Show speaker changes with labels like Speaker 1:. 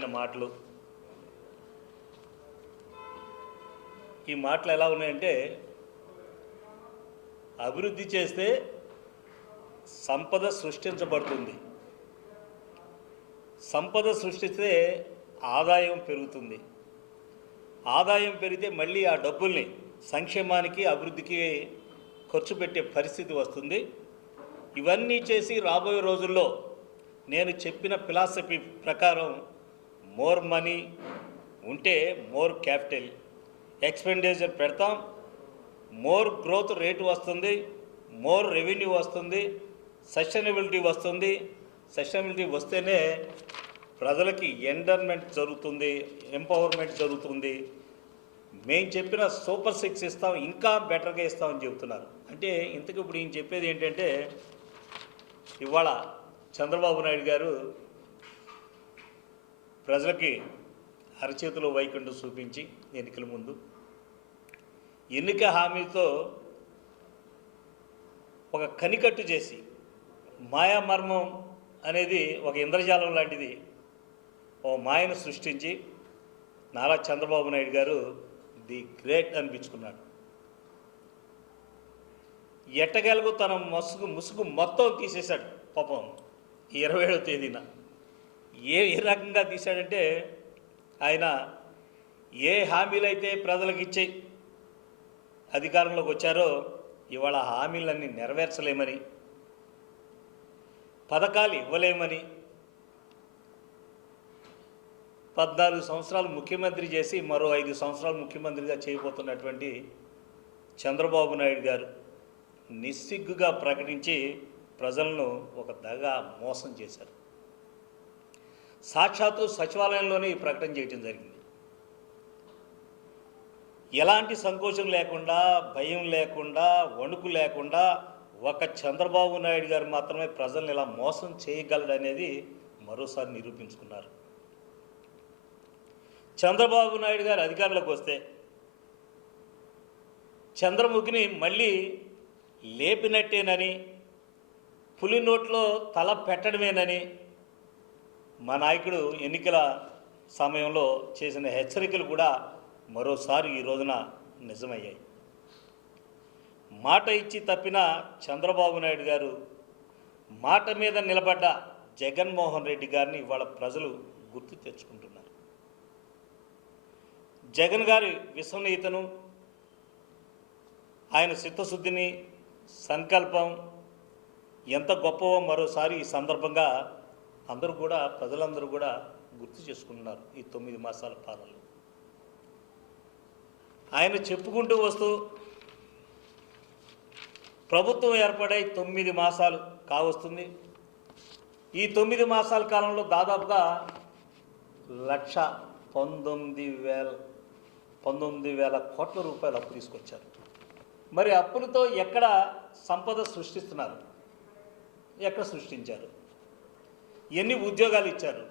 Speaker 1: మాట్లాడిన మాటలు. ఈ మాటలు ఎలా ఉన్నాయంటే అభివృద్ధి చేస్తే సంపద సృష్టించబడుతుంది. సంపద సృష్టిస్తే ఆదాయం పెరుగుతుంది. ఆదాయం పెరిగితే మళ్ళీ ఆ డబ్బుల్ని సంక్షేమానికి అభివృద్ధికి ఖర్చు పెట్టే పరిస్థితి వస్తుంది. ఇవన్నీ చేసి రాబోయే రోజుల్లో నేను చెప్పిన ఫిలాసఫీ ప్రకారం మోర్ మనీ ఉంటే మోర్ క్యాపిటల్ ఎక్స్పెండిచర్ పెడతాం. మోర్ గ్రోత్ రేటు వస్తుంది. మోర్ రెవెన్యూ వస్తుంది. సస్టైనబిలిటీ వస్తుంది. సస్టైనబిలిటీ వస్తేనే ప్రజలకి ఎండర్మెంట్ జరుగుతుంది ఎంపవర్మెంట్ జరుగుతుంది. మేము చెప్పిన సూపర్ సిక్స్ ఇస్తాం ఇంకా బెటర్గా ఇస్తామని చెబుతున్నారు. అంటే ఇంతకు ఇప్పుడు ఈయన చెప్పేది ఏంటంటే ఇవాళ చంద్రబాబు నాయుడు గారు ప్రజలకి అరచేతిలో వైకుంఠం చూపించి ఎన్నికల ముందు ఎన్నిక హామీతో ఒక కనికట్టు చేసి మాయామర్మం అనేది ఒక ఇంద్రజాలం లాంటిది ఓ మాయను సృష్టించి నారా చంద్రబాబు నాయుడు గారు ది గ్రేట్ అనిపించుకున్నాడు. ఎట్టగలుగు తన ముసుగు ముసుగు మొత్తం తీసేశాడు పాపం. ఈ ఇరవై ఏడవ తేదీన ఏ ఏ రకంగా తీశాడంటే ఆయన ఏ హామీలైతే ప్రజలకు ఇచ్చి అధికారంలోకి వచ్చారో ఇవాళ హామీలన్నీ నెరవేర్చలేమని పథకాలు ఇవ్వలేమని పద్నాలుగు సంవత్సరాలు ముఖ్యమంత్రి చేసి మరో ఐదు సంవత్సరాలు ముఖ్యమంత్రిగా చేయబోతున్నటువంటి చంద్రబాబు నాయుడు గారు నిస్సిగ్గుగా ప్రకటించి ప్రజలను ఒక దగా మోసం చేశారు. సాక్షాత్తు సచివాలయంలోనే ఈ ప్రకటన చేయటం జరిగింది. ఎలాంటి సంకోచం లేకుండా భయం లేకుండా వణుకు లేకుండా ఒక చంద్రబాబు నాయుడు గారు మాత్రమే ప్రజల్ని ఇలా మోసం చేయగలడనేది మరోసారి నిరూపించుకున్నారు. చంద్రబాబు నాయుడు గారు అధికారంలోకి వస్తే చంద్రముఖిని మళ్ళీ లేపినట్టేనని పులి నోట్లో తల పెట్టడమేనని మా నాయకుడు ఎన్నికల సమయంలో చేసిన హెచ్చరికలు కూడా మరోసారి ఈ రోజున నిజమయ్యాయి. మాట ఇచ్చి తప్పిన చంద్రబాబు నాయుడు గారు మాట మీద నిలబడ్డ జగన్మోహన్ రెడ్డి గారిని ఇవాళ ప్రజలు గుర్తు తెచ్చుకుంటున్నారు. జగన్ గారి విశ్వనీయతను ఆయన చిత్తశుద్ధిని సంకల్పం ఎంత గొప్పవో మరోసారి ఈ సందర్భంగా అందరూ కూడా ప్రజలందరూ కూడా గుర్తు చేసుకుంటున్నారు ఈ తొమ్మిది మాసాల పాలనలో. ఆయన చెప్పుకుంటూ వస్తూ ప్రభుత్వం ఏర్పడై తొమ్మిది మాసాలు కావస్తుంది. ఈ తొమ్మిది మాసాల కాలంలో దాదాపుగా లక్ష పంతొమ్మిది వేల పంతొమ్మిది వేల కోట్ల రూపాయలు అప్పు తీసుకొచ్చారు. మరి అప్పులతో ఎక్కడ సంపద సృష్టిస్తున్నారు? ఎక్కడ సృష్టించారు? ఎన్ని ఉద్యోగాలు ఇచ్చారు?